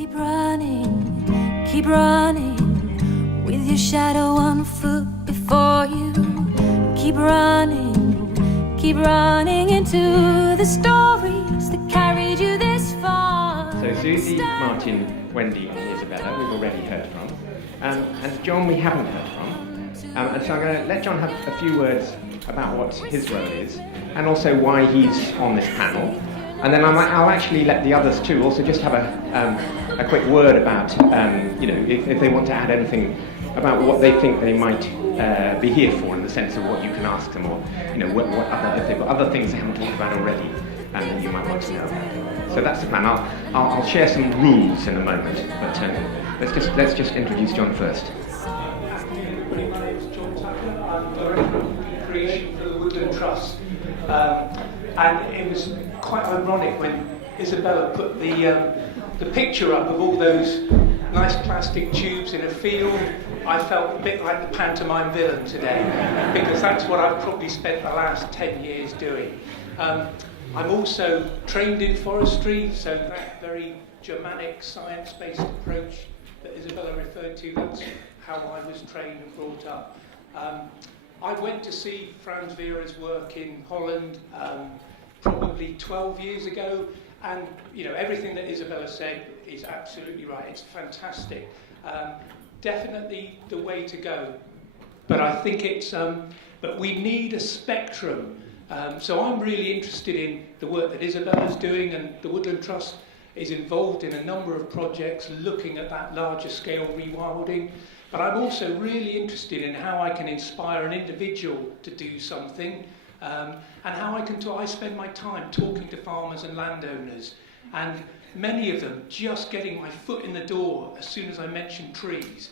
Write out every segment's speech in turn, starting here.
keep running, with your shadow 1 foot before you. Keep running into the stories that carried you this far. So Suzi, Martin, Wendy and Isabella we've already heard from. And John we haven't heard from. And so I'm going to let John have a few words about what his role is and also why he's on this panel. And then I'll actually let the others too also just have a quick word about, if they want to add anything about what they think they might be here for, in the sense of what you can ask them, or if they've got other things they haven't talked about already that you might want to know about. So that's the plan. I'll share some rules in a moment, but let's just introduce John first. My name is John Tucker. I'm Director of Woodland Creation for the Woodland Trust. And it was quite ironic when Isabella put the picture up of all those nice plastic tubes in a field. I felt a bit like the pantomime villain today, because that's what I've probably spent the last 10 years doing. I'm also trained in forestry, so that very Germanic science-based approach that Isabella referred to, that's how I was trained and brought up. I went to see Frans Vera's work in Holland probably 12 years ago, and everything that Isabella said is absolutely right. It's fantastic. Definitely the way to go. But I think but we need a spectrum. So I'm really interested in the work that Isabella's doing, and the Woodland Trust is involved in a number of projects looking at that larger scale rewilding. But I'm also really interested in how I can inspire an individual to do something, and how I spend my time talking to farmers and landowners, and many of them just getting my foot in the door as soon as I mention trees.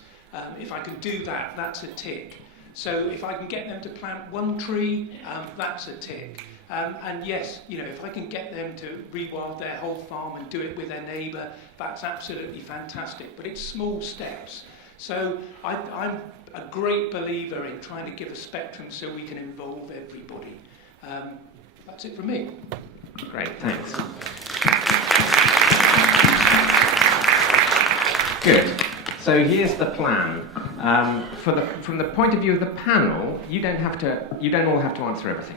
If I can do that, that's a tick. So if I can get them to plant 1 tree, that's a tick. And yes, if I can get them to rewild their whole farm and do it with their neighbour, that's absolutely fantastic. But it's small steps. So I'm a great believer in trying to give a spectrum so we can involve everybody. That's it from me. Great, thanks. Good. So here's the plan. From the point of view of the panel, you don't all have to answer everything.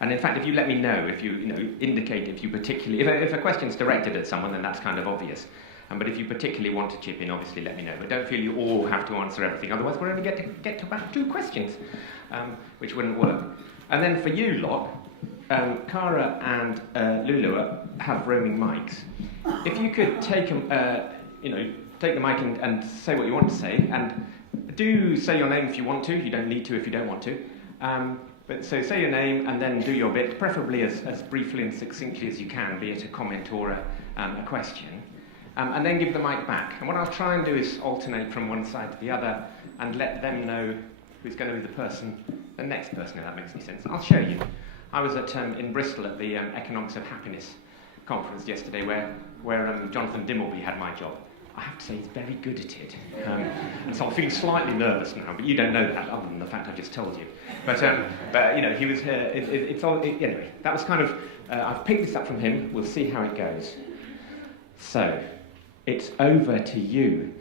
And in fact, if you let me know, if you indicate if you particularly, if a question's directed at someone, then that's kind of obvious. But if you particularly want to chip in, obviously let me know. But don't feel you all have to answer everything. Otherwise, we'll only get to about 2 questions, which wouldn't work. And then for you lot, Cara and Lulu have roaming mics. If you could take the mic and say what you want to say, and do say your name if you want to. You don't need to if you don't want to. But so say your name and then do your bit, preferably as briefly and succinctly as you can, be it a comment or a question. And then give the mic back. And what I'll try and do is alternate from one side to the other and let them know who's going to be the next person, if that makes any sense. I'll show you. I was in Bristol at the Economics of Happiness conference yesterday where Jonathan Dimbleby had my job. I have to say he's very good at it. And so I'm feeling slightly nervous now, but you don't know that other than the fact I've just told you. But he was anyway, that was kind of, I've picked this up from him. We'll see how it goes. So, it's over to you.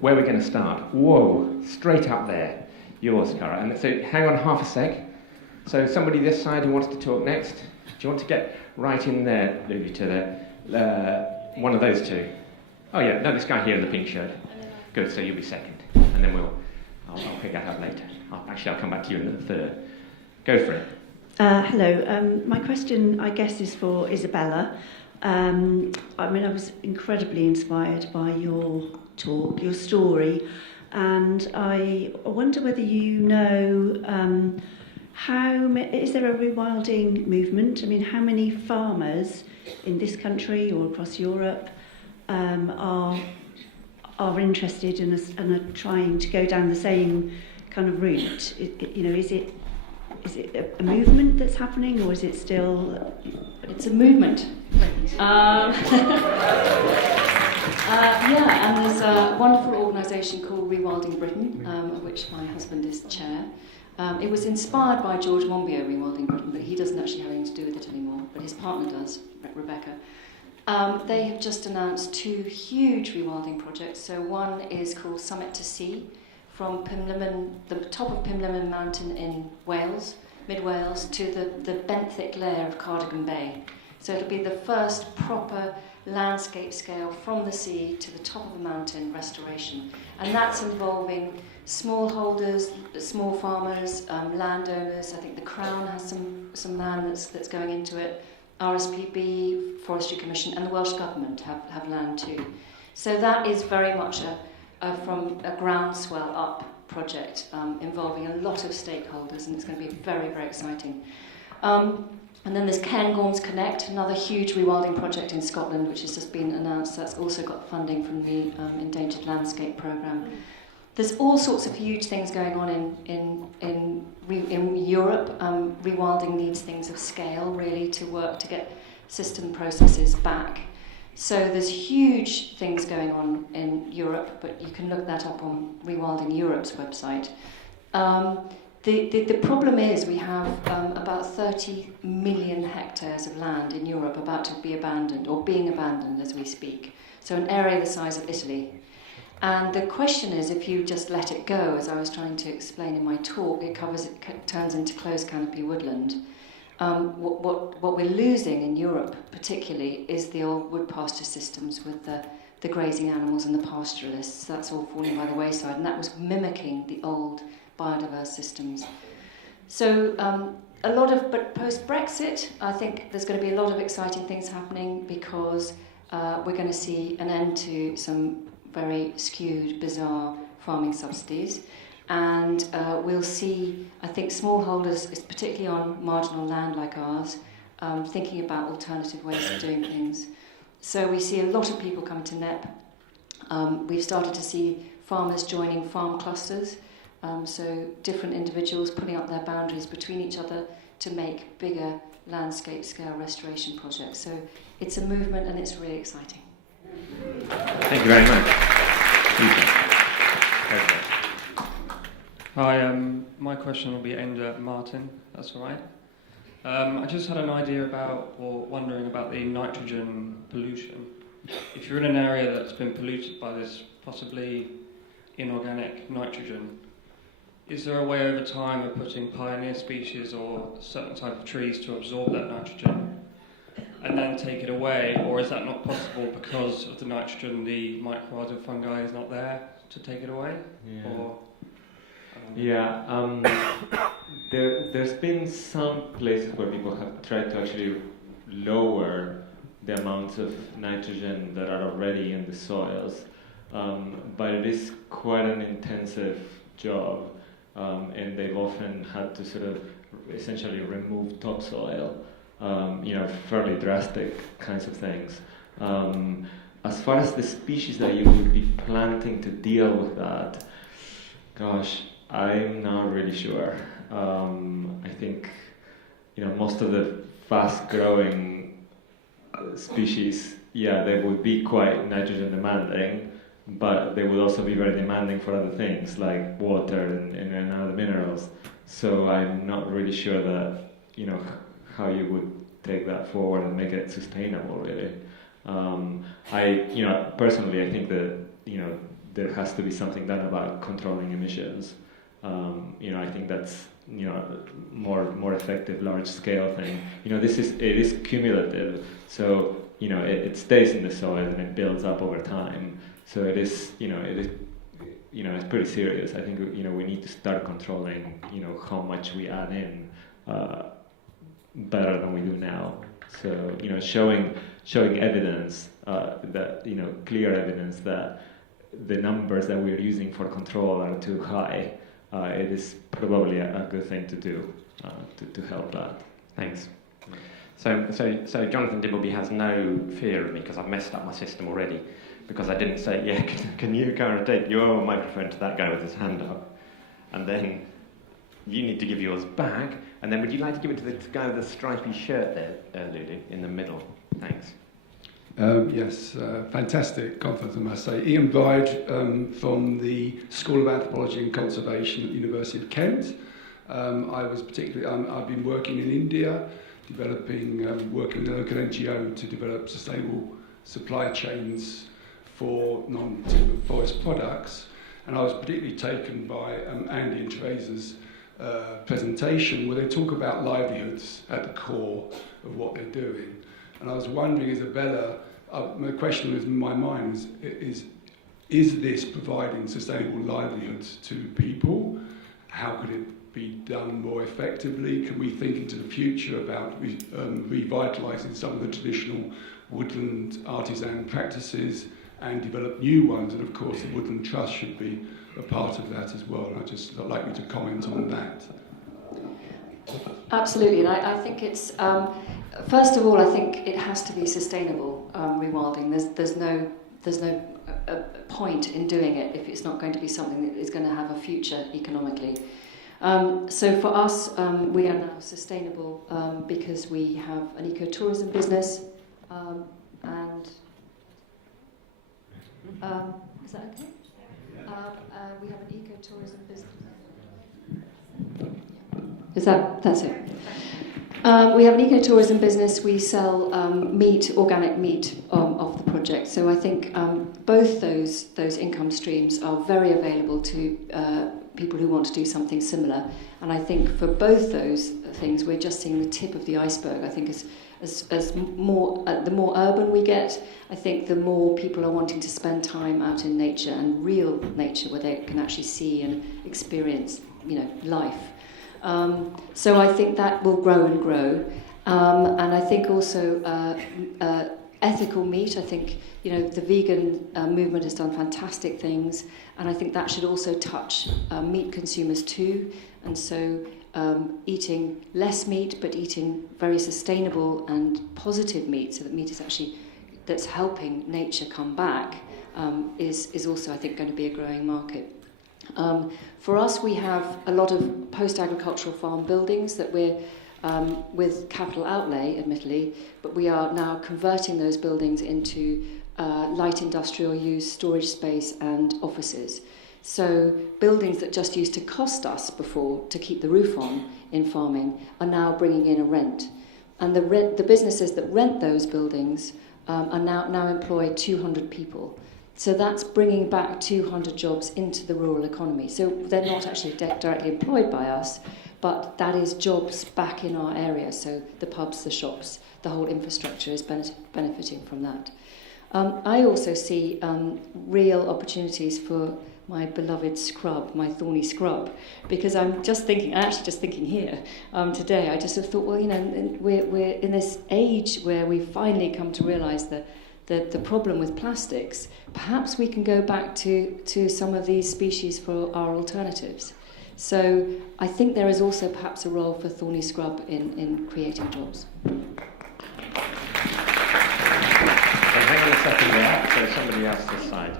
Where we're going to start. Whoa, straight up there. Yours, Cara. And so hang on half a sec. So somebody this side who wants to talk next. Do you want to get right in there, Lulu, to one of those two? Oh yeah, no, this guy here in the pink shirt. Good, so you'll be second. And then I'll pick that up later. I'll come back to you in the third. Go for it. Hello. My question, I guess, is for Isabella. I was incredibly inspired by your talk, your story, and I wonder whether you know is there a rewilding movement? I mean, how many farmers in this country or across Europe are interested and are trying to go down the same kind of route? Is it a movement that's happening, or is it still? It's a movement. And there's a wonderful organisation called Rewilding Britain, of which my husband is chair. It was inspired by George Monbiot, Rewilding Britain, but he doesn't actually have anything to do with it anymore, but his partner does, Rebecca. They have just announced 2 huge rewilding projects. So one is called Summit to Sea, from the top of Pumlummon Mountain in Wales, mid-Wales, to the benthic layer of Cardigan Bay. So it'll be the first proper landscape scale from the sea to the top of the mountain restoration. And that's involving smallholders, small farmers, landowners. I think the Crown has some land that's going into it. RSPB, Forestry Commission, and the Welsh Government have land too. So that is very much from a groundswell up project involving a lot of stakeholders, and it's going to be very, very exciting. And then there's Cairngorms Connect, another huge rewilding project in Scotland, which has just been announced. That's also got funding from the Endangered Landscape Programme. There's all sorts of huge things going on in Europe. Rewilding needs things of scale, really, to work to get system processes back. So there's huge things going on in Europe, but you can look that up on Rewilding Europe's website. The problem is we have about 30 million hectares of land in Europe about to be abandoned, or being abandoned as we speak. So an area the size of Italy. And the question is, if you just let it go, as I was trying to explain in my talk, it turns into closed canopy woodland. What we're losing in Europe, particularly, is the old wood pasture systems with the grazing animals and the pastoralists. That's all falling by the wayside, and that was mimicking the old biodiverse systems. So but post-Brexit, I think there's going to be a lot of exciting things happening, because we're going to see an end to some very skewed, bizarre farming subsidies. And we'll see, I think, smallholders, particularly on marginal land like ours, thinking about alternative ways of doing things. So we see a lot of people coming to NEP. We've started to see farmers joining farm clusters, so different individuals putting up their boundaries between each other to make bigger landscape scale restoration projects. So it's a movement, and it's really exciting. Thank you very much. Okay. Hi, my question will be aimed at Martin, that's all right. I just had an idea wondering about the nitrogen pollution. If you're in an area that's been polluted by this possibly inorganic nitrogen, is there a way over time of putting pioneer species or a certain type of trees to absorb that nitrogen and then take it away, or is that not possible because of the nitrogen, the microbial fungi is not there to take it away? There's been some places where people have tried to actually lower the amounts of nitrogen that are already in the soils, but it is quite an intensive job, and they've often had to sort of essentially remove topsoil, fairly drastic kinds of things. As far as the species that you would be planting to deal with that, gosh, I'm not really sure. I think, most of the fast-growing species, they would be quite nitrogen demanding, but they would also be very demanding for other things like water and other minerals. So I'm not really sure that, how you would take that forward and make it sustainable, really. Personally, I think that, there has to be something done about controlling emissions. I think that's more effective large scale thing. It is cumulative, so it stays in the soil and it builds up over time. So it is it's pretty serious. I think we need to start controlling how much we add in better than we do now. So showing evidence that clear evidence that the numbers that we're using for control are too high. It is probably a good thing to do to help that. Thanks. So Jonathan Dibbleby has no fear of me because I've messed up my system already, because I didn't say, can you kind of take your microphone to that guy with his hand up, and then you need to give yours back, and then would you like to give it to the guy with the stripy shirt there, Lulu, in the middle? Thanks. Yes, fantastic conference, I must say. Ian Blyde from the School of Anthropology and Conservation at the University of Kent. I've been working in India developing, working with a local NGO to develop sustainable supply chains for non-timber forest products. And I was particularly taken by Andy and Teresa's presentation, where they talk about livelihoods at the core of what they're doing. And I was wondering, Isabella, the question was in my mind is this providing sustainable livelihoods to people? How could it be done more effectively? Can we think into the future about revitalising some of the traditional woodland artisan practices and develop new ones? And of course the Woodland Trust should be a part of that as well. And I'd just like you to comment on that. Absolutely, and I think it's, first of all, I think it has to be sustainable, rewilding. There's no point in doing it if it's not going to be something that is going to have a future economically. So for us, we are now sustainable because we have an ecotourism business, and is that okay? We have an ecotourism business. That's it. We have an ecotourism business. We sell meat, organic meat of the project. So I think both those income streams are very available to people who want to do something similar. And I think for both those things, we're just seeing the tip of the iceberg. I think as more the more urban we get, I think the more people are wanting to spend time out in nature, and real nature, where they can actually see and experience, life. So I think that will grow and grow, and I think also ethical meat. I think the vegan movement has done fantastic things, and I think that should also touch meat consumers too. And so eating less meat, but eating very sustainable and positive meat, so that meat is actually that's helping nature come back, is also, I think, going to be a growing market. For us, we have a lot of post-agricultural farm buildings that we're, with capital outlay, admittedly, but we are now converting those buildings into light industrial use, storage space, and offices. So buildings that just used to cost us before to keep the roof on in farming are now bringing in a rent. And the businesses that rent those buildings are now employ 200 people. So that's bringing back 200 jobs into the rural economy. So they're not actually directly employed by us, but that is jobs back in our area. So the pubs, the shops, the whole infrastructure is benefiting from that. I also see real opportunities for my beloved scrub, my thorny scrub, because I'm just thinking here today, I just have thought, well, we're in this age where we finally come to realise that the problem with plastics, perhaps we can go back to some of these species for our alternatives. So I think there is also perhaps a role for thorny scrub in creating jobs. Hang on a second there, so somebody else this side.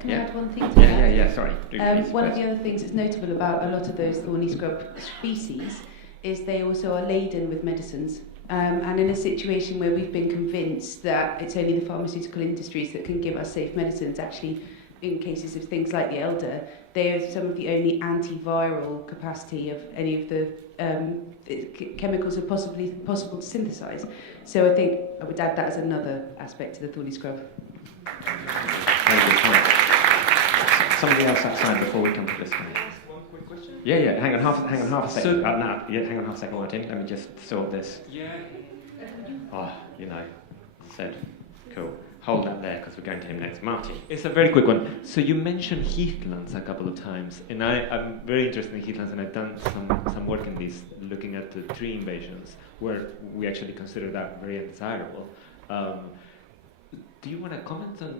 Can I add one thing to that? Yeah, sorry. One of the other things that's notable about a lot of those thorny scrub species is they also are laden with medicines. And in a situation where we've been convinced that it's only the pharmaceutical industries that can give us safe medicines, actually, in cases of things like the elder, they are some of the only antiviral capacity of any of the chemicals are possible to synthesize. So I think I would add that as another aspect to the thorny scrub. Somebody else outside before we come to this one. One quick question? Yeah. Hang on half a second. So, hang on half a second, Martin. Let me just sort this. Yeah. Said. Cool. Hold that there, because we're going to him next. Martin. It's a very quick one. So you mentioned heathlands a couple of times, and I'm very interested in heathlands, and I've done some work in this, looking at the tree invasions, where we actually consider that very undesirable. Do you want to comment on,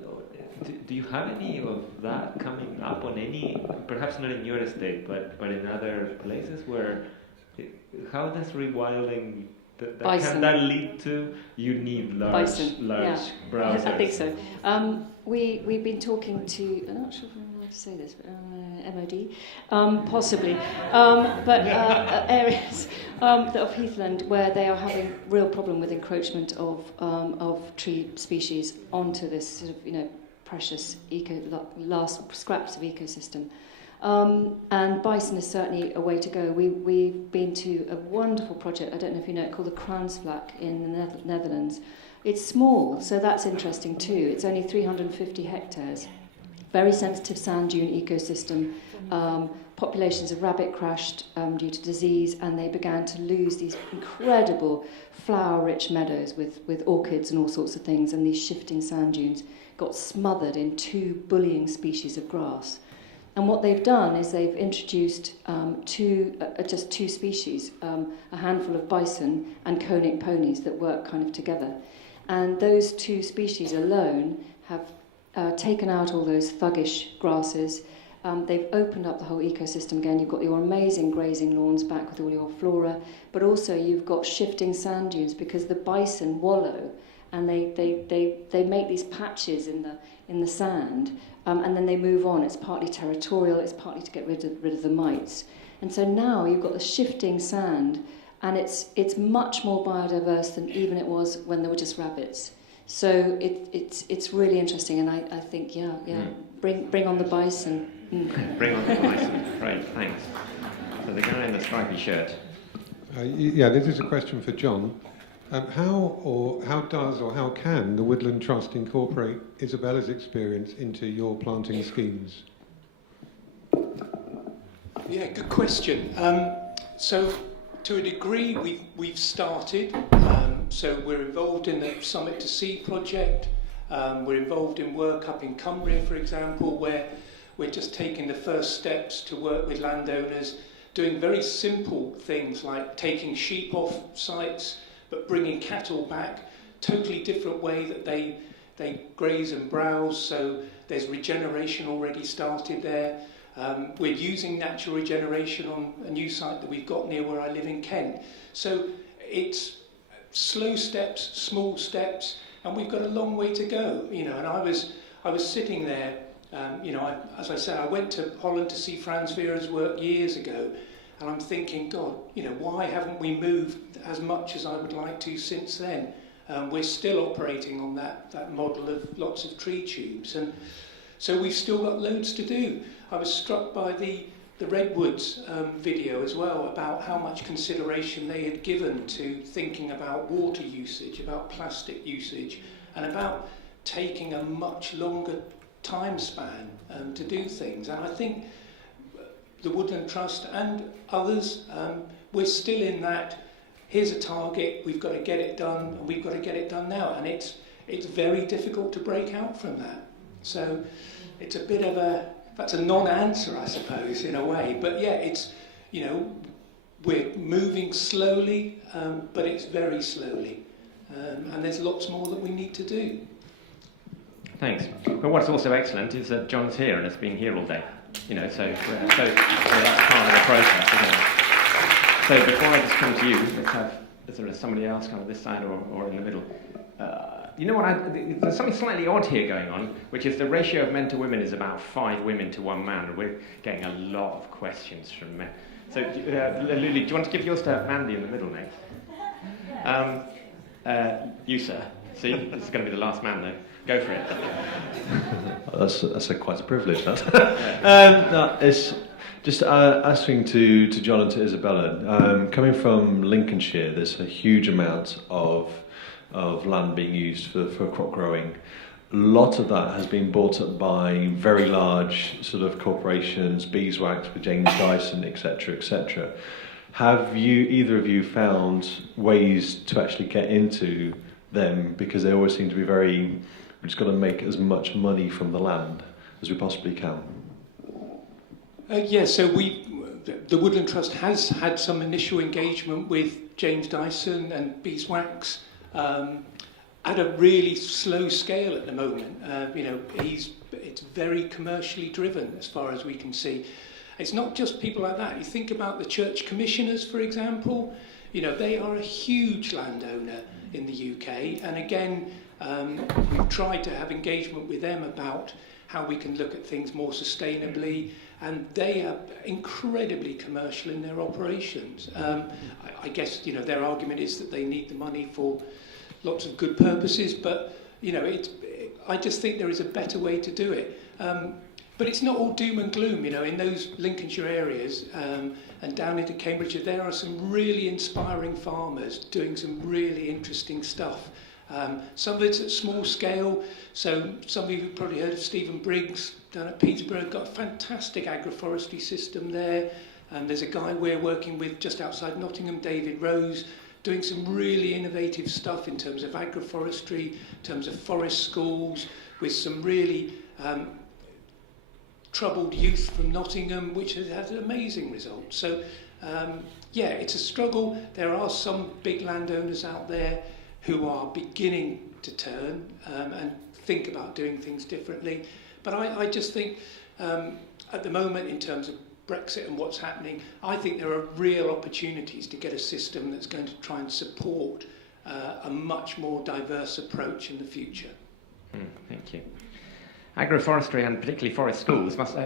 do you have any of that coming up on any, perhaps not in your estate, but in other places where, how does rewilding, can that lead to, you need large browsers? I think so. We've been talking to, I'm not sure if I'm allowed to say this, but MOD, possibly, but areas of heathland where they are having real problem with encroachment of tree species onto this sort of precious last scraps of ecosystem. And bison is certainly a way to go. We've been to a wonderful project, I don't know if you know it, called the Kruisvlak in the Netherlands. It's small, so that's interesting too. It's only 350 hectares. Very sensitive sand dune ecosystem. Populations of rabbit crashed due to disease, and they began to lose these incredible flower-rich meadows with orchids and all sorts of things, and these shifting sand dunes got smothered in 2 bullying species of grass. And what they've done is they've introduced just two species, a handful of bison and conic ponies that work kind of together. And those 2 species alone have taken out all those thuggish grasses. They've opened up the whole ecosystem again. You've got your amazing grazing lawns back with all your flora, but also you've got shifting sand dunes because the bison wallow and they make these patches in the sand, and then they move on. It's partly territorial, it's partly to get rid of the mites. And so now you've got the shifting sand, and it's much more biodiverse than even it was when there were just rabbits. So it's really interesting, and I think bring on the bison. Bring on the bison. Great, thanks. So the guy in the stripy shirt. This is a question for John. How can the Woodland Trust incorporate Isabella's experience into your planting schemes? Yeah, good question. So to a degree, we've started. So we're involved in the Summit to Sea project. We're involved in work up in Cumbria, for example, where we're just taking the first steps to work with landowners, doing very simple things like taking sheep off sites, but bringing cattle back. Totally different way that they graze and browse. So there's regeneration already started there. We're using natural regeneration on a new site that we've got near where I live in Kent. So it's slow steps, small steps, and we've got a long way to go. And I was sitting there. As I said, I went to Holland to see Frans Vera's work years ago, and I'm thinking, God, why haven't we moved as much as I would like to since then? We're still operating on that model of lots of tree tubes, and so we've still got loads to do. I was struck by the Redwoods video as well, about how much consideration they had given to thinking about water usage, about plastic usage, and about taking a much longer time span to do things. And I think the Woodland Trust and others, we're still in that, here's a target, we've got to get it done, and we've got to get it done now. And it's very difficult to break out from that. So it's a bit of that's a non-answer, I suppose, in a way. But yeah, it's, we're moving slowly, but it's very slowly. And there's lots more that we need to do. Thanks. But what's also excellent is that John's here and has been here all day. So that's part of the process, isn't it? So before I just come to you, let's have, is there somebody else kind of this side or in the middle? There's something slightly odd here going on, which is the ratio of men to women is about 5 women to 1 man, and we're getting a lot of questions from men. So, Lulu, do you want to give yours to Mandy in the middle next? You, sir. See, this is going to be the last man, though. Go for it. That's quite a privilege, that. It's just asking to John and to Isabella. Coming from Lincolnshire, there's a huge amount of land being used for crop growing. A lot of that has been bought up by very large sort of corporations, beeswax with James Dyson, etc., etc. Have either of you found ways to actually get into them, because they always seem to be we've just got to make as much money from the land as we possibly can? So the Woodland Trust has had some initial engagement with James Dyson and beeswax at a really slow scale at the moment. It's very commercially driven as far as we can see. It's not just people like that. You think about the church commissioners, for example. They are a huge landowner in the UK, and again, we've tried to have engagement with them about how we can look at things more sustainably, and they are incredibly commercial in their operations. I guess their argument is that they need the money for lots of good purposes, but I just think there is a better way to do it. But it's not all doom and gloom, you know. In those Lincolnshire areas and down into Cambridgeshire, there are some really inspiring farmers doing some really interesting stuff. Some of it's at small scale, so some of you have probably heard of Stephen Briggs down at Peterborough, got a fantastic agroforestry system there. There's a guy we're working with just outside Nottingham, David Rose, doing some really innovative stuff in terms of agroforestry, in terms of forest schools, with some really troubled youth from Nottingham, which has had amazing results. So, yeah, it's a struggle. There are some big landowners out there who are beginning to turn and think about doing things differently. But I just think at the moment, in terms of Brexit and what's happening, I think there are real opportunities to get a system that's going to try and support a much more diverse approach in the future. Thank you. Agroforestry and particularly forest schools must,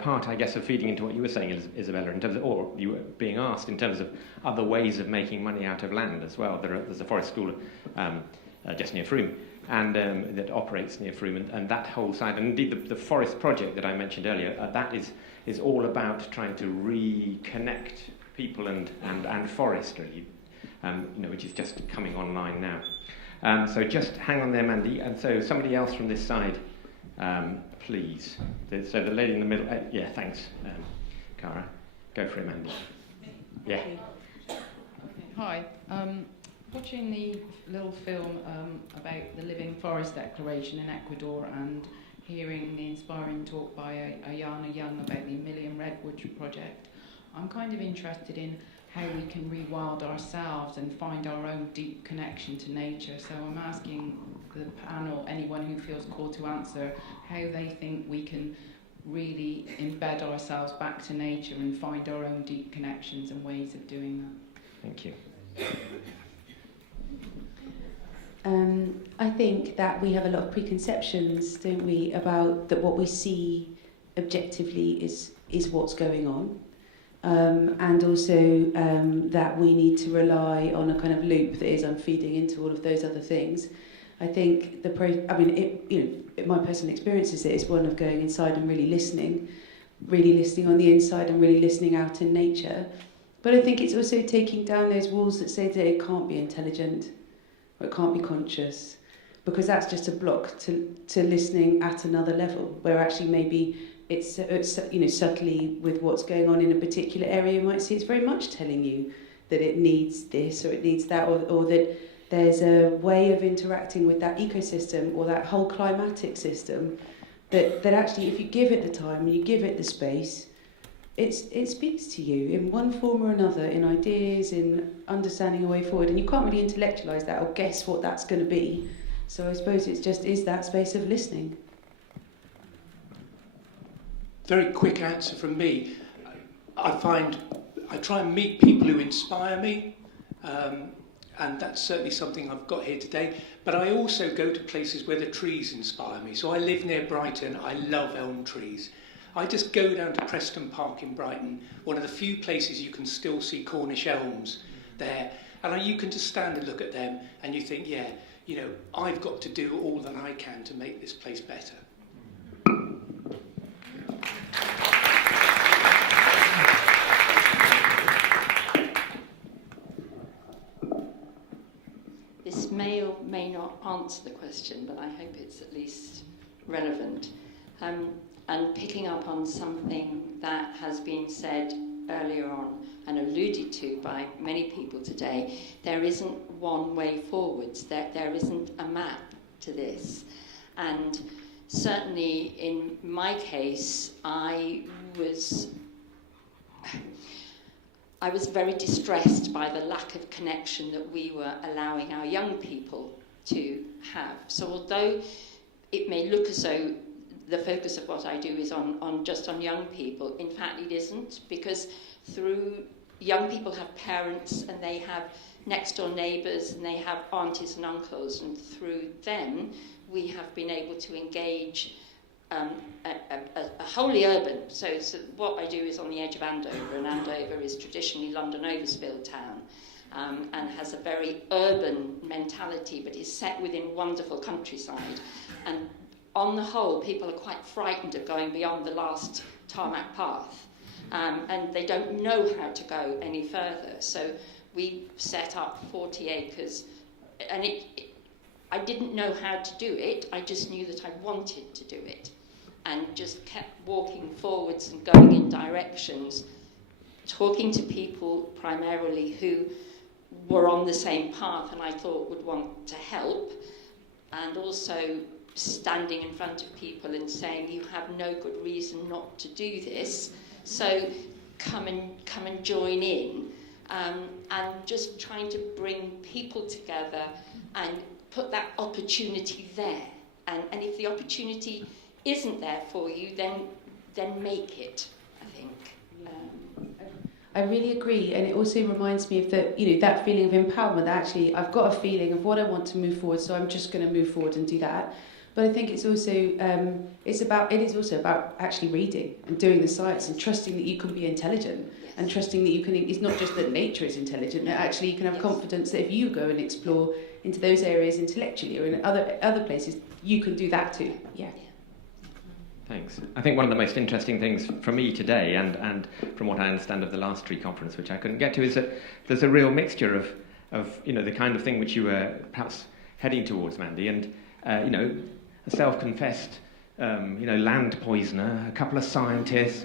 part, I guess, of feeding into what you were saying, Isabella, in terms of, or you were being asked in terms of other ways of making money out of land as well. There's a forest school just near Frome, and that operates near Frome, and that whole side, and indeed the forest project that I mentioned earlier, that is all about trying to reconnect people and forestry, which is just coming online now. So just hang on there, Mandy, and so somebody else from this side. Please. So the lady in the middle. Yeah, thanks, Cara. Go for it, Mandy. Yeah. Okay. Hi. Watching the little film about the Living Forest Declaration in Ecuador and hearing the inspiring talk by Ayana Young about the Million Redwoods project, I'm kind of interested in how we can rewild ourselves and find our own deep connection to nature. So I'm asking the panel, anyone who feels called to answer, how they think we can really embed ourselves back to nature and find our own deep connections and ways of doing that. Thank you. I think that we have a lot of preconceptions, don't we, about that what we see objectively is what's going on. And also that we need to rely on a kind of loop that is I'm feeding into all of those other things. I think my personal experience is that it's one of going inside and really listening on the inside and really listening out in nature. But I think it's also taking down those walls that say that it can't be intelligent or it can't be conscious, because that's just a block to listening at another level, where actually maybe it's subtly with what's going on in a particular area, you might see it's very much telling you that it needs this or it needs that, or that there's a way of interacting with that ecosystem or that whole climatic system that actually, if you give it the time, you give it the space, it speaks to you in one form or another, in ideas, in understanding a way forward, and you can't really intellectualise that or guess what that's going to be. So I suppose it's just is that space of listening. Very quick answer from me. I try and meet people who inspire me, and that's certainly something I've got here today. But I also go to places where the trees inspire me. So I live near Brighton. I love elm trees. I just go down to Preston Park in Brighton, one of the few places you can still see Cornish elms there. And you can just stand and look at them and you think, yeah, I've got to do all that I can to make this place better. This may or may not answer the question, but I hope it's at least relevant. And picking up on something that has been said earlier on and alluded to by many people today, there isn't one way forwards. There isn't a map to this. And certainly in my case, I was very distressed by the lack of connection that we were allowing our young people to have. So although it may look as though the focus of what I do is on young people, in fact it isn't, because through young people have parents and they have next door neighbours and they have aunties and uncles, and through them we have been able to engage a wholly urban. So what I do is on the edge of Andover, and Andover is traditionally London Overspill town, and has a very urban mentality, but is set within wonderful countryside. And on the whole, people are quite frightened of going beyond the last tarmac path, and they don't know how to go any further. So we set up 40 acres, and I didn't know how to do it, I just knew that I wanted to do it, and just kept walking forwards and going in directions, talking to people primarily who were on the same path and I thought would want to help, and also standing in front of people and saying, you have no good reason not to do this, so come and join in, and just trying to bring people together and put that opportunity there. And if the opportunity isn't there for you, then make it, I think. I really agree, and it also reminds me of that feeling of empowerment. That actually, I've got a feeling of what I want to move forward, so I'm just going to move forward and do that. But I think it's also it is also about actually reading and doing the science and trusting that you can be intelligent, and trusting that you can. It's not just that nature is intelligent; that actually you can have confidence that if you go and explore into those areas intellectually or in other places, you can do that too. Yeah. Thanks. I think one of the most interesting things for me today, and from what I understand of the last tree conference, which I couldn't get to, is that there's a real mixture of the kind of thing which you were perhaps heading towards, Mandy, and a self-confessed land poisoner, a couple of scientists.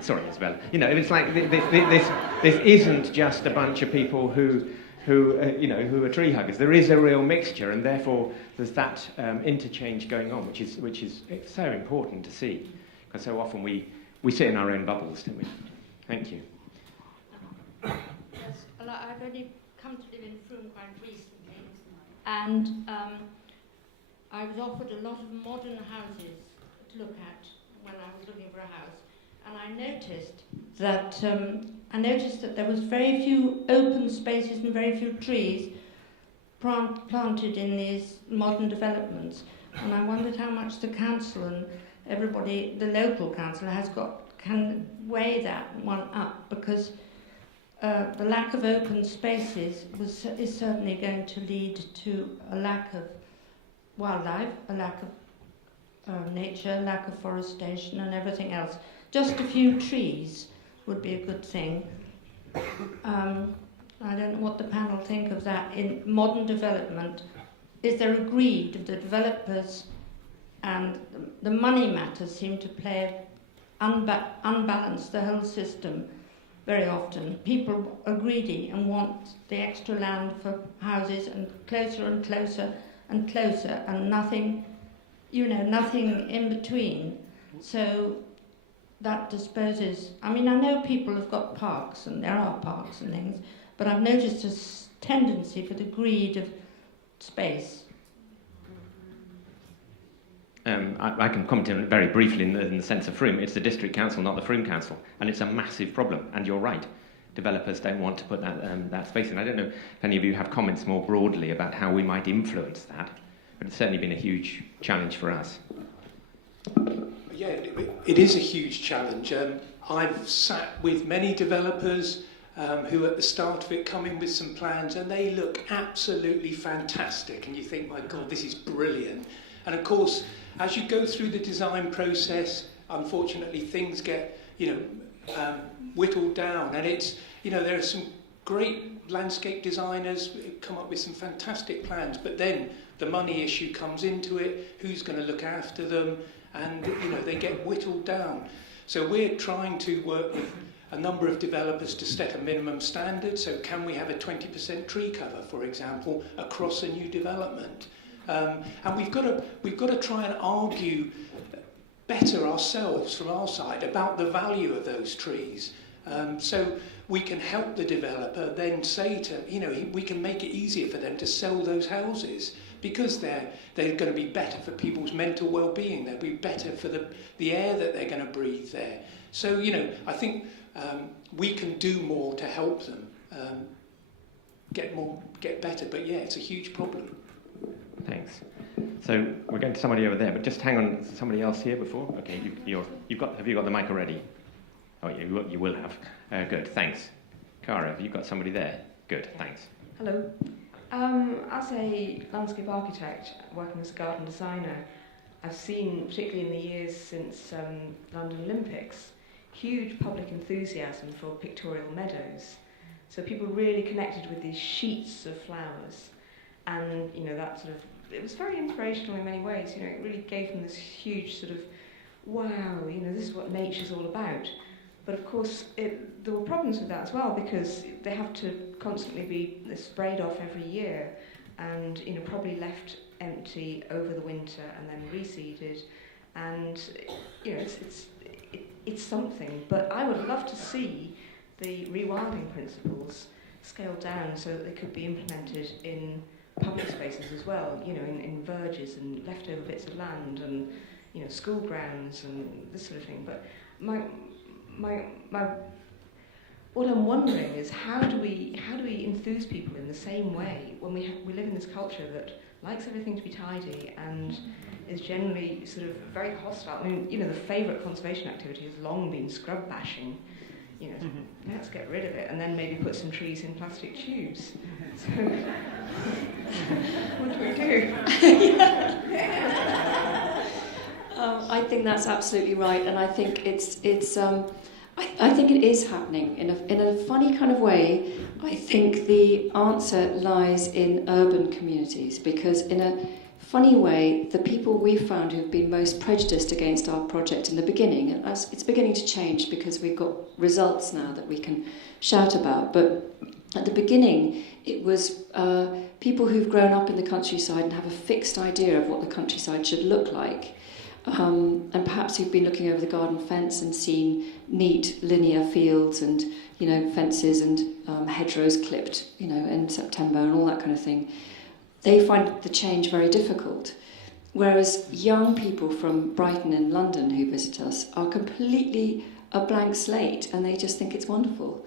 Sorry, Isabella. It's like this isn't just a bunch of people who are tree huggers. There is a real mixture, and therefore there's that interchange going on, which is it's so important to see, because so often we sit in our own bubbles, don't we? Thank you. Yes, I've only come to live in Frome quite recently, and I was offered a lot of modern houses to look at when I was looking for a house, and I noticed that there was very few open spaces and very few trees planted in these modern developments, and I wondered how much the council and everybody, the local council, can weigh that one up, because the lack of open spaces is certainly going to lead to a lack of wildlife, a lack of nature, lack of forestation and everything else. Just a few trees would be a good thing. I don't know what the panel think of that. In modern development, is there a greed of the developers, and the money matters seem to unbalance the whole system very often. People are greedy and want the extra land for houses, and closer and closer and closer, and nothing in between. So that disposes. I know people have got parks, and there are parks and things, but I've noticed a tendency for the greed of space. I can comment on it very briefly in the sense of Frome. It's the district council, not the Frome council, and it's a massive problem. And you're right, developers don't want to put that space in. I don't know if any of you have comments more broadly about how we might influence that, but it's certainly been a huge challenge for us. Yeah, it is a huge challenge. I've sat with many developers who at the start of it come in with some plans, and they look absolutely fantastic, and you think, my God, this is brilliant. And of course, as you go through the design process, unfortunately things get whittled down, and it's there are some great landscape designers who come up with some fantastic plans, but then the money issue comes into it. Who's going to look after them? And they get whittled down. So we're trying to work with a number of developers to set a minimum standard. So can we have a 20% tree cover, for example, across a new development? And we've got to try and argue better ourselves from our side about the value of those trees. So we can help the developer then say we can make it easier for them to sell those houses, because they're going to be better for people's mental well-being. They'll be better for the air that they're going to breathe there. So, I think we can do more to help them get better. But yeah, it's a huge problem. Thanks. So we're going to somebody over there, but just hang on, somebody else here before? Okay, have you got the mic already? Oh, you will have. Good, thanks. Cara, have you got somebody there? Good, thanks. Hello. As a landscape architect working as a garden designer, I've seen, particularly in the years since London Olympics, huge public enthusiasm for pictorial meadows. So people really connected with these sheets of flowers, and that sort of, it was very inspirational in many ways. It really gave them this huge sort of, wow, this is what nature's all about. But of course, there were problems with that as well, because they have to constantly be sprayed off every year, and probably left empty over the winter and then reseeded, and it's something. But I would love to see the rewilding principles scaled down so that they could be implemented in public spaces as well, in verges and leftover bits of land and school grounds and this sort of thing. But what I'm wondering is how do we enthuse people in the same way when we live in this culture that likes everything to be tidy and is generally sort of very hostile. I mean, the favourite conservation activity has long been scrub bashing. Let's get rid of it and then maybe put some trees in plastic tubes. So, what do we do? I think that's absolutely right, and I think I think it is happening in a funny kind of way. I think the answer lies in urban communities, because in a funny way, the people we've found who've been most prejudiced against our project in the beginning, and it's beginning to change because we've got results now that we can shout about, but at the beginning it was people who've grown up in the countryside and have a fixed idea of what the countryside should look like. And perhaps who've been looking over the garden fence and seen neat linear fields and fences and hedgerows clipped in September and all that kind of thing. They find the change very difficult, whereas young people from Brighton and London who visit us are completely a blank slate and they just think it's wonderful.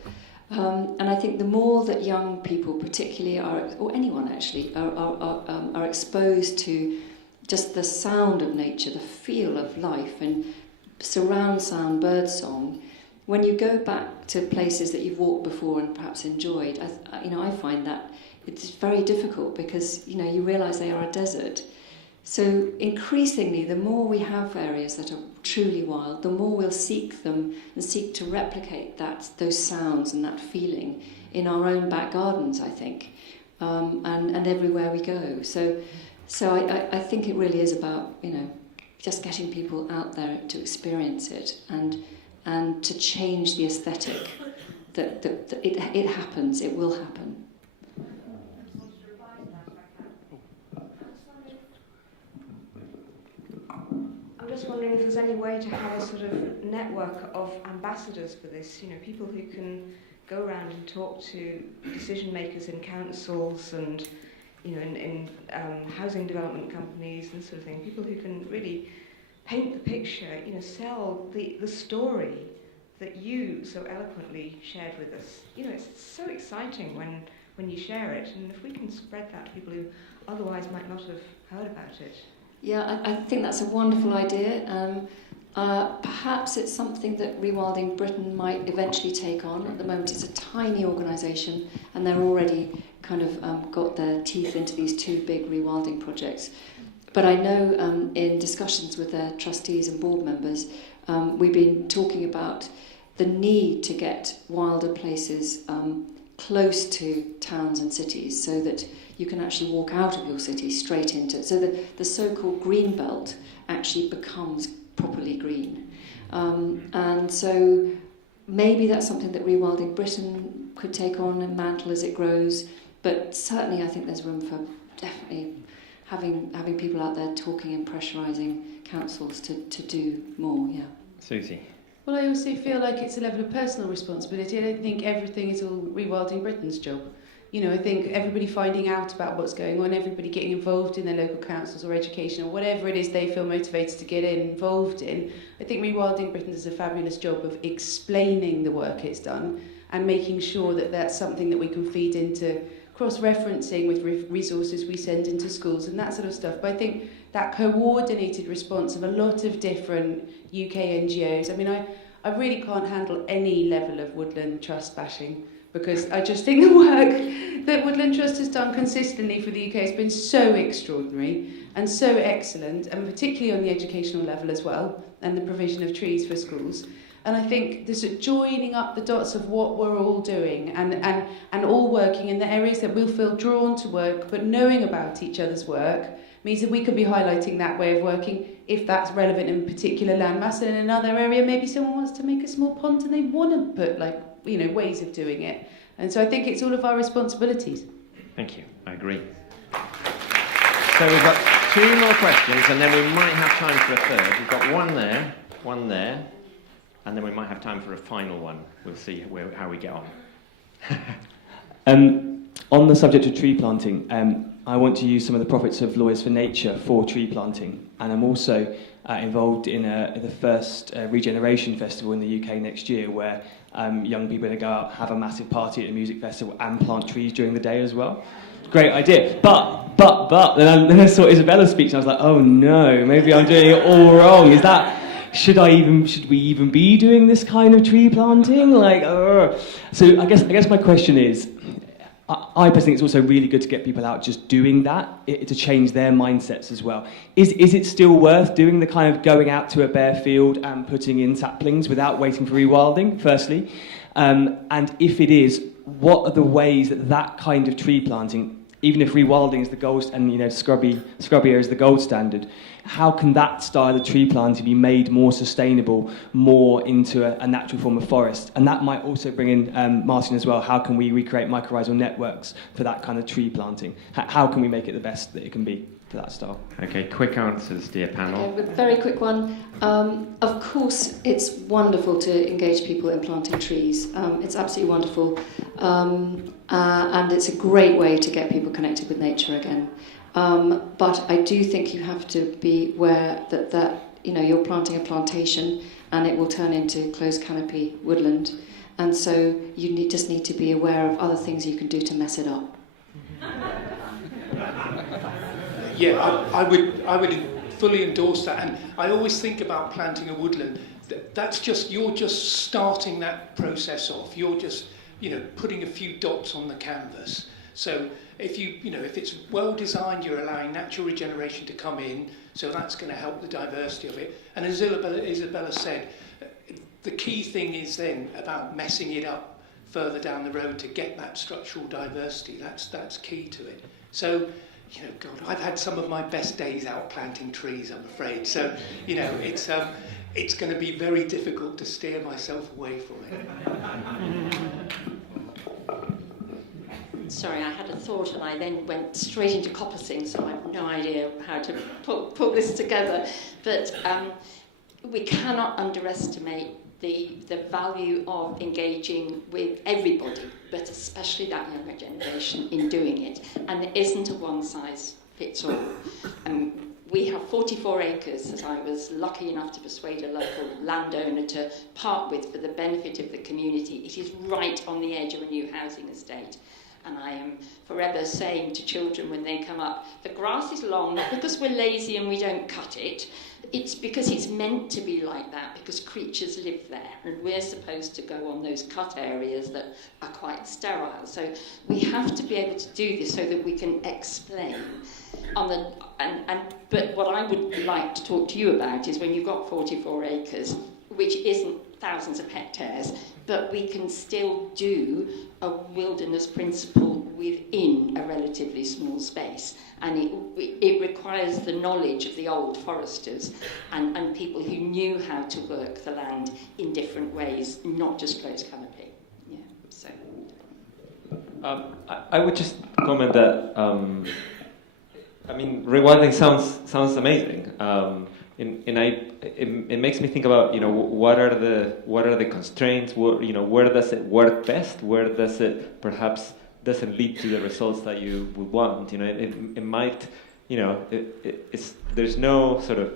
And I think the more that young people particularly or anyone actually are exposed to just the sound of nature, the feel of life, and surround sound, bird song. When you go back to places that you've walked before and perhaps enjoyed, I find that it's very difficult because you realise they are a desert. So increasingly, the more we have areas that are truly wild, the more we'll seek them and seek to replicate those sounds and that feeling in our own back gardens, I think, and everywhere we go. So I think it really is about, just getting people out there to experience it and to change the aesthetic. That it happens, it will happen. I'm just wondering if there's any way to have a sort of network of ambassadors for this, people who can go around and talk to decision makers in councils and in housing development companies and sort of thing, people who can really paint the picture, sell the story that you so eloquently shared with us. It's so exciting when you share it, and if we can spread that to people who otherwise might not have heard about it. Yeah, I think that's a wonderful idea. Perhaps it's something that Rewilding Britain might eventually take on. At the moment it's a tiny organisation and they're already kind of got their teeth into these two big rewilding projects. But I know in discussions with their trustees and board members, we've been talking about the need to get wilder places close to towns and cities so that you can actually walk out of your city straight into it. So that the so-called green belt actually becomes properly green. And so maybe that's something that Rewilding Britain could take on and mantle as it grows. But certainly I think there's room for definitely having people out there talking and pressurising councils to do more, yeah. Suzi. Well, I also feel like it's a level of personal responsibility. I don't think everything is all Rewilding Britain's job. I think everybody finding out about what's going on, everybody getting involved in their local councils or education or whatever it is they feel motivated to get involved in. I think Rewilding Britain does a fabulous job of explaining the work it's done and making sure that that's something that we can feed into cross-referencing with resources we send into schools and that sort of stuff. But I think that coordinated response of a lot of different UK NGOs, I mean, I really can't handle any level of Woodland Trust bashing, because I just think the work that Woodland Trust has done consistently for the UK has been so extraordinary and so excellent, and particularly on the educational level as well, and the provision of trees for schools. And I think this joining up the dots of what we're all doing and all working in the areas that we'll feel drawn to work, but knowing about each other's work means that we can be highlighting that way of working if that's relevant in a particular landmass. And in another area, maybe someone wants to make a small pond and they want to put ways of doing it. And so I think it's all of our responsibilities. Thank you. I agree. So we've got 2 more questions, and then we might have time for a third. We've got one there, and then we might have time for a final one. We'll see how we get on. On the subject of tree planting, I want to use some of the profits of Lawyers for Nature for tree planting, and I'm also involved in the first regeneration festival in the UK next year, where young people are going to go out, have a massive party at a music festival and plant trees during the day as well. Great idea. But then I saw Isabella's speech and I was like, oh no, maybe I'm doing it all wrong. Should we even be doing this kind of tree planting? So I guess my question is, I personally think it's also really good to get people out just doing that, to change their mindsets as well. Is it still worth doing the kind of going out to a bare field and putting in saplings without waiting for rewilding, firstly? And if it is, what are the ways that kind of tree planting, even if rewilding is the gold, and scrubby area is the gold standard, how can that style of tree planting be made more sustainable, more into a natural form of forest? And that might also bring in Martin as well. How can we recreate mycorrhizal networks for that kind of tree planting? How can we make it the best that it can be for that style? Okay, quick answers, dear panel. Okay, very quick one. Of course, it's wonderful to engage people in planting trees. It's absolutely wonderful. And it's a great way to get people connected with nature again. But I do think you have to be aware that you're planting a plantation and it will turn into closed canopy woodland. And so you just need to be aware of other things you can do to mess it up. Yeah, I would fully endorse that. And I always think about planting a woodland. You're just starting that process off. You're just, putting a few dots on the canvas. So if it's well designed, you're allowing natural regeneration to come in, so that's going to help the diversity of it. And as Isabella said, the key thing is then about messing it up further down the road to get that structural diversity. That's key to it. So, God, I've had some of my best days out planting trees, I'm afraid. So, it's going to be very difficult to steer myself away from it. Sorry, I had a thought and I then went straight into coppicing, so I have no idea how to put this together. But we cannot underestimate the value of engaging with everybody, but especially that younger generation, in doing it. And there isn't a one-size-fits-all. We have 44 acres that I was lucky enough to persuade a local landowner to part with for the benefit of the community. It is right on the edge of a new housing estate. And I am forever saying to children when they come up, the grass is long, not because we're lazy and we don't cut it, it's because it's meant to be like that, because creatures live there, and we're supposed to go on those cut areas that are quite sterile. So we have to be able to do this so that we can explain. But what I would like to talk to you about is when you've got 44 acres, which isn't thousands of hectares, but we can still do a wilderness principle within a relatively small space. And it requires the knowledge of the old foresters and people who knew how to work the land in different ways, not just closed canopy. Yeah, so. I would just comment that, rewilding sounds amazing. It makes me think about what are the constraints, where does it work best, where does it perhaps doesn't lead to the results that you would want. It might, there's no sort of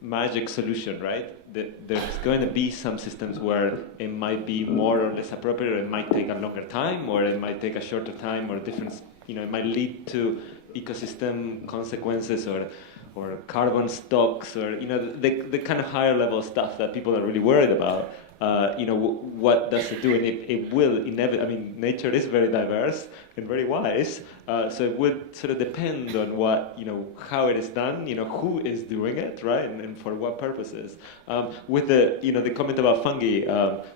magic solution, right? There's going to be some systems where it might be more or less appropriate, or it might take a longer time, or it might take a shorter time, or different, it might lead to ecosystem consequences or carbon stocks, or the kind of higher level stuff that people are really worried about. what does it do? And it will inevitably, I mean, nature is very diverse and very wise, so it would sort of depend on what, how it is done, who is doing it, right, and for what purposes. With the comment about fungi,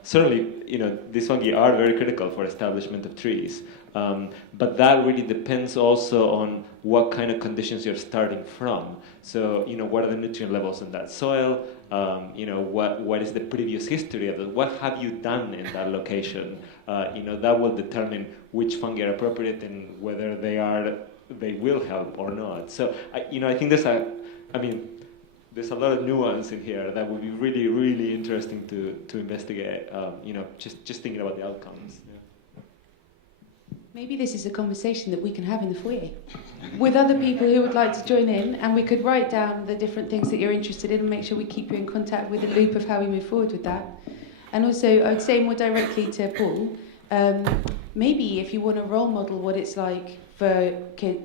certainly, these fungi are very critical for establishment of trees. But that really depends also on what kind of conditions you're starting from. So, what are the nutrient levels in that soil? What is the previous history of it? What have you done in that location? That will determine which fungi are appropriate and whether they will help or not. So, I think there's a lot of nuance in here that would be really, really interesting to investigate. Just thinking about the outcomes. Yeah. Maybe this is a conversation that we can have in the foyer with other people who would like to join in, and we could write down the different things that you're interested in and make sure we keep you in contact with the loop of how we move forward with that. And also, I would say more directly to Paul, maybe if you want to role model what it's like for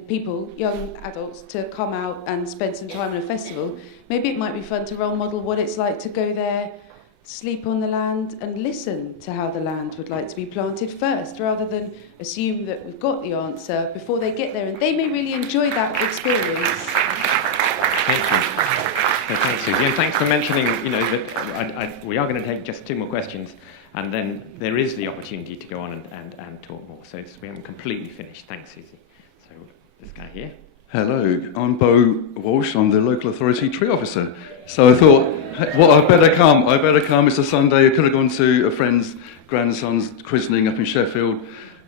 people, young adults, to come out and spend some time in a festival, maybe it might be fun to role model what it's like to go there, sleep on the land and listen to how the land would like to be planted first, rather than assume that we've got the answer before they get there, and they may really enjoy that experience. Thank you. Thanks, Suzi, and thanks for mentioning, that we are going to take just 2 more questions, and then there is the opportunity to go on and talk more. So we haven't completely finished. Thanks, Suzi. So this guy here. Hello, I'm Bo Walsh. I'm the local authority tree officer. So I thought, I better come. It's a Sunday. I could have gone to a friend's grandson's christening up in Sheffield,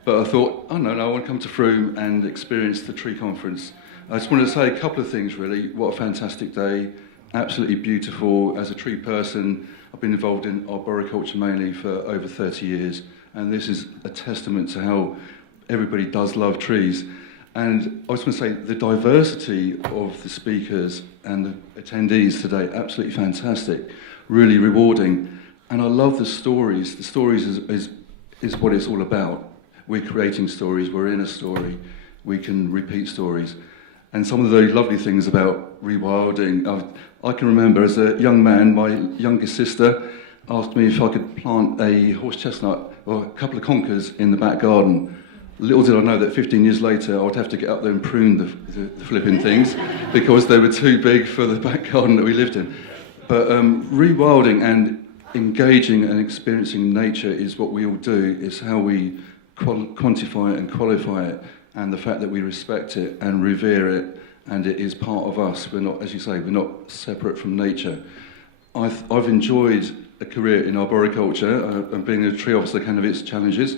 but I thought, no, I want to come to Frome and experience the tree conference. I just wanted to say a couple of things, really. What a fantastic day. Absolutely beautiful. As a tree person, I've been involved in arboriculture mainly for over 30 years, and this is a testament to how everybody does love trees. And I was going to say, the diversity of the speakers and the attendees today, absolutely fantastic, really rewarding. And I love the stories. The stories is what it's all about. We're creating stories, we're in a story, we can repeat stories. And some of the lovely things about rewilding, I can remember as a young man, my youngest sister asked me if I could plant a horse chestnut or a couple of conkers in the back garden. Little did I know that 15 years later I would have to get up there and prune the flipping things because they were too big for the back garden that we lived in. But rewilding and engaging and experiencing nature is what we all do. It's how we quantify it and qualify it, and the fact that we respect it and revere it, and it is part of us. We're not, as you say, we're not separate from nature. I've enjoyed a career in arboriculture and being a tree officer can have its challenges.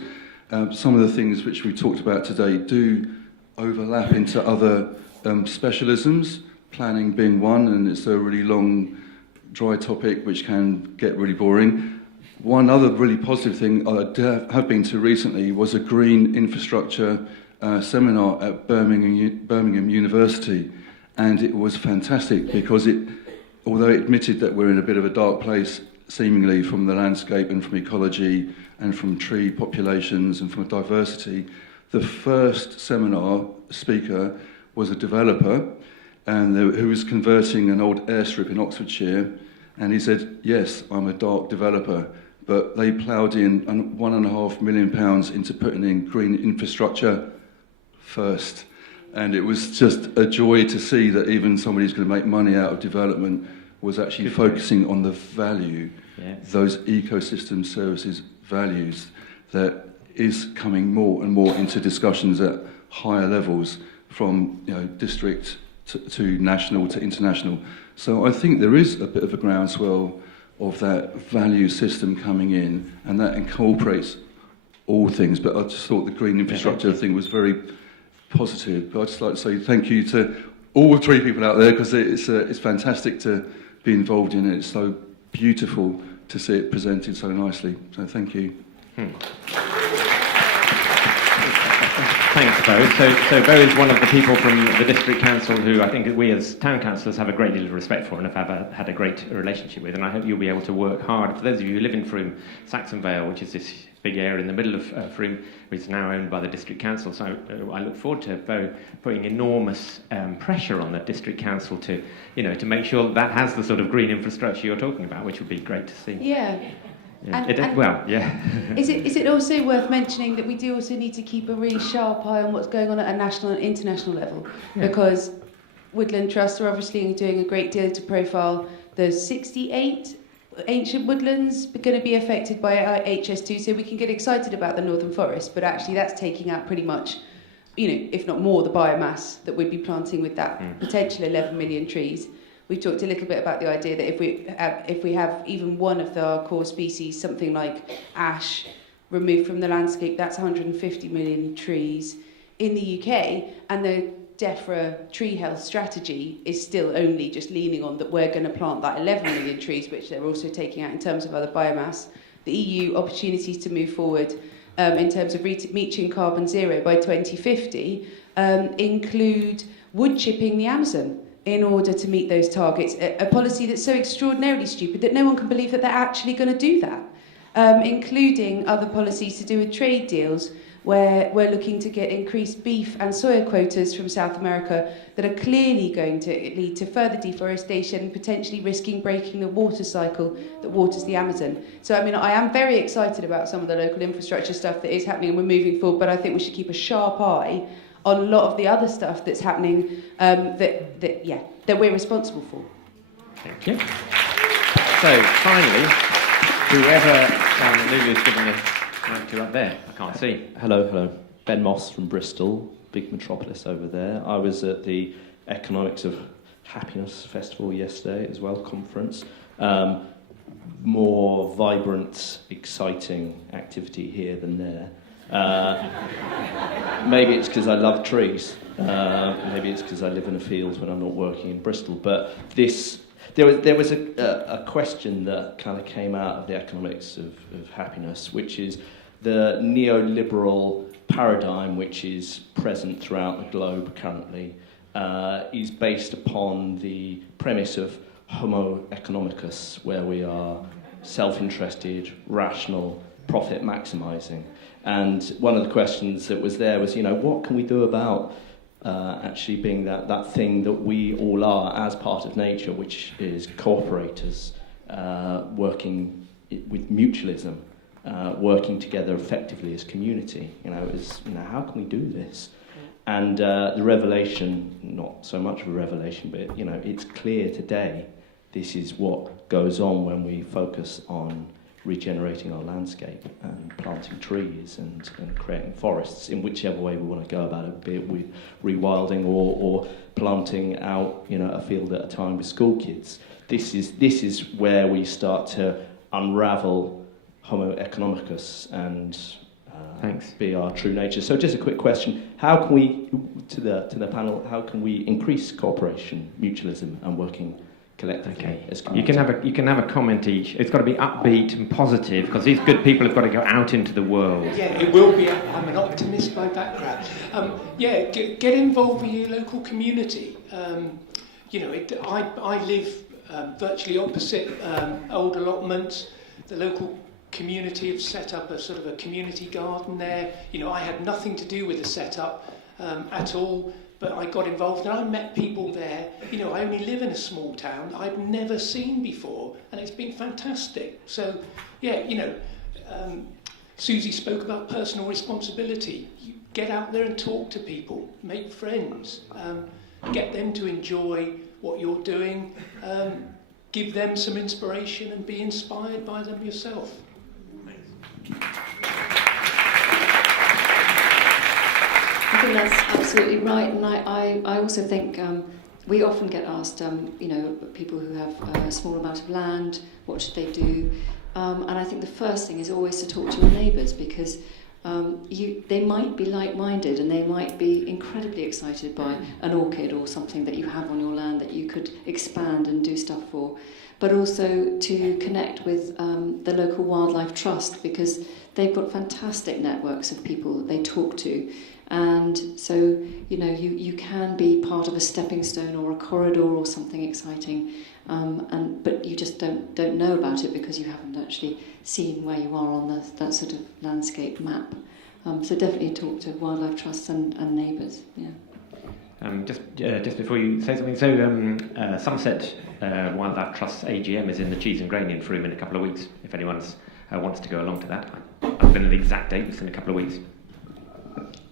Some of the things which we talked about today do overlap into other specialisms, planning being one, and it's a really long, dry topic which can get really boring. One other really positive thing I have been to recently was a green infrastructure seminar at Birmingham University, and it was fantastic because although it admitted that we're in a bit of a dark place, seemingly from the landscape and from ecology and from tree populations and from diversity, the first seminar speaker was a developer who was converting an old airstrip in Oxfordshire, and he said, yes, I'm a dark developer, but they ploughed in £1.5 million into putting in green infrastructure first. And it was just a joy to see that even somebody who's going to make money out of development was actually focusing on the value, those ecosystem services values that is coming more and more into discussions at higher levels, from district to national to international. So I think there is a bit of a groundswell of that value system coming in, and that incorporates all things. But I just thought the green infrastructure thing was very positive. But I'd just like to say thank you to all 3 people out there, because it's fantastic to be involved in it. It's so beautiful to see it presented so nicely. So thank you. Thanks, Bo. So Bo is one of the people from the district council who I think we as town councillors have a great deal of respect for and have had a great relationship with, and I hope you'll be able to work hard. For those of you who live in Frome, Saxon Vale, which is this big area in the middle of Frome, which is now owned by the district council, so I look forward to Bo putting enormous pressure on the district council to make sure that has the sort of green infrastructure you're talking about, which would be great to see. Yeah. Is it also worth mentioning that we do also need to keep a really sharp eye on what's going on at a national and international level? Yeah. Because Woodland Trust are obviously doing a great deal to profile the 68 ancient woodlands going to be affected by HS2, so we can get excited about the Northern Forest, but actually that's taking out pretty much, if not more, the biomass that we'd be planting with that potential 11 million trees. We've talked a little bit about the idea that if we have even one of our core species, something like ash, removed from the landscape, that's 150 million trees. In the UK, and the DEFRA tree health strategy is still only just leaning on that we're going to plant that 11 million trees, which they're also taking out in terms of other biomass. The EU opportunities to move forward in terms of reaching carbon zero by 2050 include wood chipping the Amazon in order to meet those targets, a policy that's so extraordinarily stupid that no one can believe that they're actually going to do that, including other policies to do with trade deals, where we're looking to get increased beef and soya quotas from South America that are clearly going to lead to further deforestation, potentially risking breaking the water cycle that waters the Amazon. So, I am very excited about some of the local infrastructure stuff that is happening and we're moving forward, but I think we should keep a sharp eye on a lot of the other stuff that's happening that we're responsible for. Thank you. So, finally, whoever Lulu's given the mic to up there, I can't see. Hello. Ben Moss from Bristol, big metropolis over there. I was at the Economics of Happiness Festival yesterday as well, conference. More vibrant, exciting activity here than there. Maybe it's because I love trees. Maybe it's because I live in a field when I'm not working in Bristol. But there was a question that kind of came out of the Economics of Happiness, which is the neoliberal paradigm which is present throughout the globe currently is based upon the premise of homo economicus, where we are self-interested, rational, profit maximising. And one of the questions that was there was, what can we do about actually being that thing that we all are as part of nature, which is cooperators, working with mutualism, working together effectively as community. How can we do this? And the revelation, not so much of a revelation, but it's clear today. This is what goes on when we focus on regenerating our landscape and planting trees and creating forests in whichever way we want to go about it, be it with rewilding or planting out a field at a time with school kids. This is where we start to unravel homo economicus and be our true nature. So just a quick question: how can we, to the panel, how can we increase cooperation, mutualism, and working collectively as community? You can have a comment each. It's got to be upbeat and positive, because these good people have got to go out into the world. Yeah, it will be. I'm an optimist by background. Get involved with your local community. I live virtually opposite old allotments. The local community have set up a sort of a community garden there. I had nothing to do with the setup at all. But I got involved and I met people there. I only live in a small town I've never seen before, and it's been fantastic. So, Suzi spoke about personal responsibility. You get out there and talk to people, make friends, get them to enjoy what you're doing, give them some inspiration and be inspired by them yourself. I think that's absolutely right, and I also think we often get asked, people who have a small amount of land, what should they do? And I think the first thing is always to talk to your neighbours, because they might be like-minded and they might be incredibly excited by an orchid or something that you have on your land that you could expand and do stuff for. But also to connect with the local wildlife trust, because they've got fantastic networks of people that they talk to. And so, you can be part of a stepping stone or a corridor or something exciting, but you just don't know about it because you haven't actually seen where you are on that sort of landscape map. So definitely talk to wildlife trusts and neighbours. Yeah. Just before you say something, so Somerset Wildlife Trust's AGM is in the Cheese and Grain Inn room in a couple of weeks. If anyone's wants to go along to that. I've been at the exact date, it's in a couple of weeks.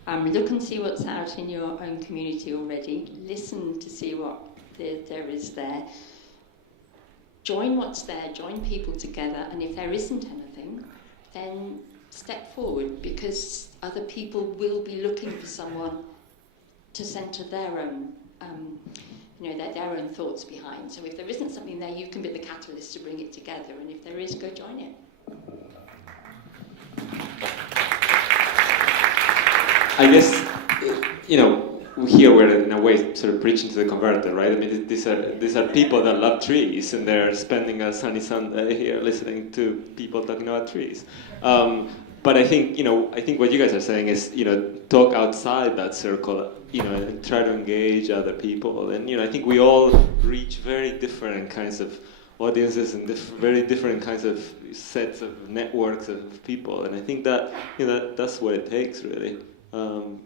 Look and see what's out in your own community already. Listen to see what there is there. Join what's there, join people together, and if there isn't anything, then step forward, because other people will be looking for someone to centre their own, their own thoughts behind. So if there isn't something there, you can be the catalyst to bring it together, and if there is, go join it. I guess, here we're in a way sort of preaching to the converted, right? I mean, these are people that love trees, and they're spending a sunny Sunday here listening to people talking about trees. But I think what you guys are saying is, talk outside that circle, and try to engage other people. And I think we all reach very different kinds of audiences and very different kinds of sets of networks of people. And I think that that's what it takes, really.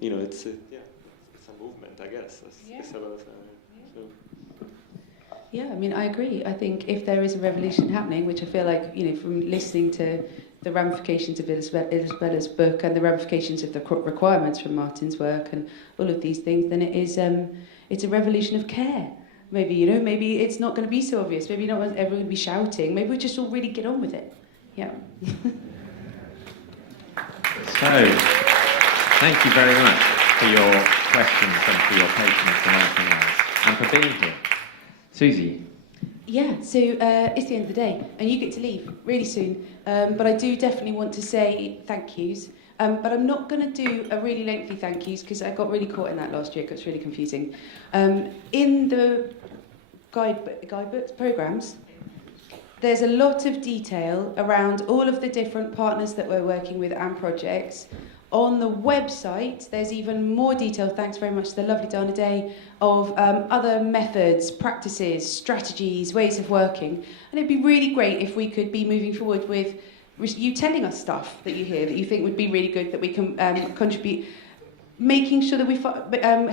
It's a movement, I guess. Yeah, I mean, I agree. I think if there is a revolution happening, which I feel like, from listening to the ramifications of Isabella's book and the ramifications of the requirements from Martin's work and all of these things, then it's a revolution of care. Maybe, maybe it's not going to be so obvious. Maybe not everyone going to be shouting. Maybe we just all really get on with it. Yeah. So, thank you very much for your questions and for your patience and everything else, and for being here. Suzi. Yeah, so it's the end of the day, and you get to leave really soon. But I do definitely want to say thank yous. But I'm not going to do a really lengthy thank yous because I got really caught in that last year. It got really confusing. In the guidebooks, programmes, there's a lot of detail around all of the different partners that we're working with and projects. On the website, there's even more detail, thanks very much to the lovely Dana Day, of other methods, practices, strategies, ways of working. And it'd be really great if we could be moving forward with you telling us stuff that you hear that you think would be really good, that we can contribute, making sure that we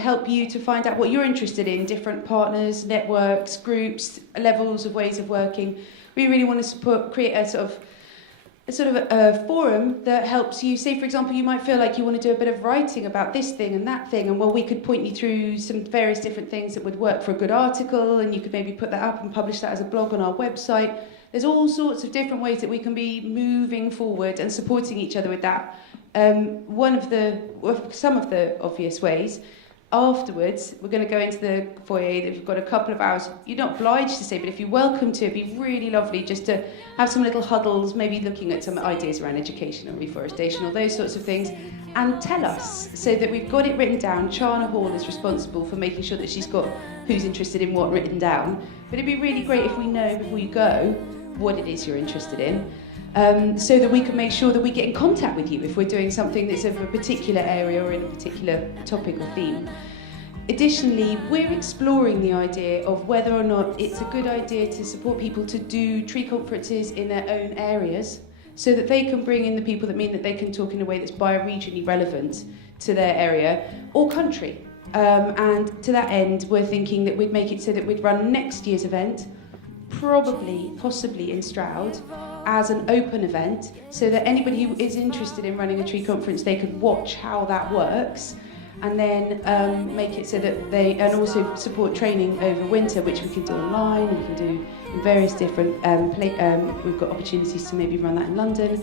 help you to find out what you're interested in, different partners, networks, groups, levels of ways of working. We really want to create a forum that helps you. Say, for example, you might feel like you want to do a bit of writing about this thing and that thing, and we could point you through some various different things that would work for a good article, and you could maybe put that up and publish that as a blog on our website. There's all sorts of different ways that we can be moving forward and supporting each other with that. Some of the obvious ways. Afterwards, we're going to go into the foyer. We've got a couple of hours. You're not obliged to stay, but if you're welcome to, it'd be really lovely just to have some little huddles, maybe looking at some ideas around education and reforestation or those sorts of things, and tell us so that we've got it written down. Charna Hall is responsible for making sure that she's got who's interested in what written down. But it'd be really great if we know before you go what it is you're interested in. So that we can make sure that we get in contact with you if we're doing something that's of a particular area or in a particular topic or theme. Additionally, we're exploring the idea of whether or not it's a good idea to support people to do tree conferences in their own areas so that they can bring in the people that mean that they can talk in a way that's bioregionally relevant to their area or country. And to that end, we're thinking that we'd make it so that we'd run next year's event, possibly in Stroud, as an open event, so that anybody who is interested in running a tree conference, they could watch how that works, and then make it so that and also support training over winter, which we can do online, we can do in various different, we've got opportunities to maybe run that in London,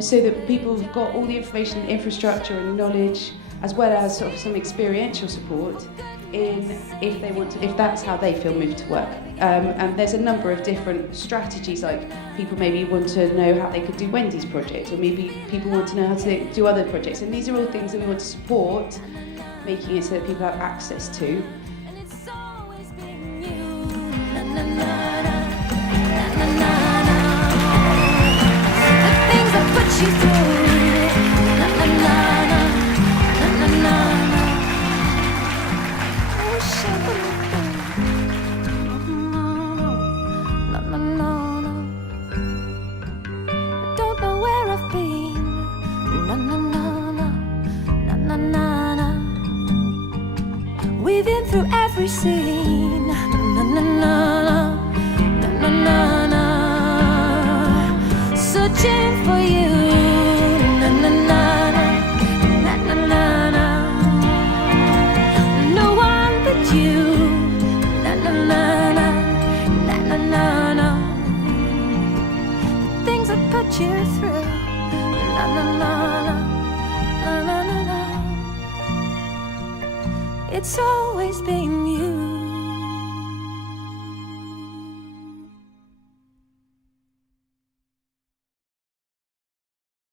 so that people have got all the information, infrastructure and knowledge, as well as sort of some experiential support if that's how they feel moved to work. And there's a number of different strategies, like people maybe want to know how they could do Wendy's project, or maybe people want to know how to do other projects. And these are all things that we want to support, making it so that people have access to. We've been through every scene. Na na na na na na na. Searching get you through. Na na na na, na na na na. It's always been you.